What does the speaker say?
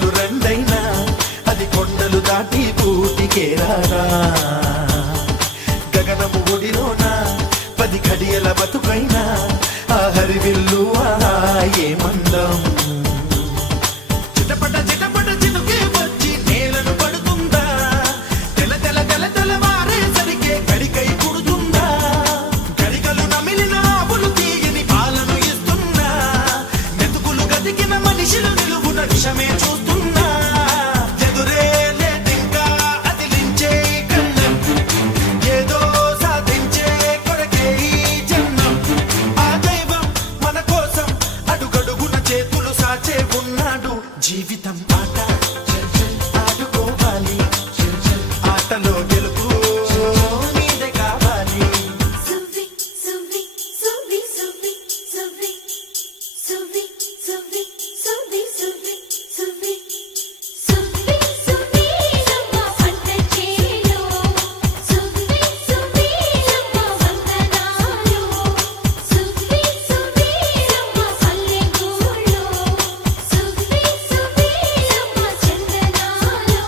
అలలు రెండైనా అది కొండలు దాటి పూటికేరారా గగనము ఒడిలోన 10 ఘడియల బతుకైనా ఆ హరివిల్లు ఏ మందం చిటపట చిటపట చినుకే వచ్చి నేలను పడుతుందా తెల తెల తెల తెల వారేసరికే గడికై పుడుతుందా గడికలు నమిలిన ఆవులు తీయని పాలను ఇస్తున్నా మెతుకులు గదికిన మనిషిలు నిలువున విషమే చూస్తున్నా ఎదురే లేటింకా అదిలించే కన్నం ఏదో సాధించే కొరకే ఈ జన్మం ఆ దైవం మన కోసం అడుగడుగున చేతులు సాచే ఉన్నాడు జీవితం ఆట ఆడుకోవాలి ఆటలో గెలుపు నీదే కావాలి సువ్వి సువ్వి సువ్వి సువ్వి సువ్వి సువ్వి సువ్వి సువ్వి సువ్వి సువ్వి సువ్వి సువ్వి రమ్మ పంట చేలో సువ్వి సువ్వి రమ్మ వందనాలు సువ్వి సువ్వి రమ్మ పల్లెగూళ్ళో సువ్వి సువ్వి రమ్మ చందనాలు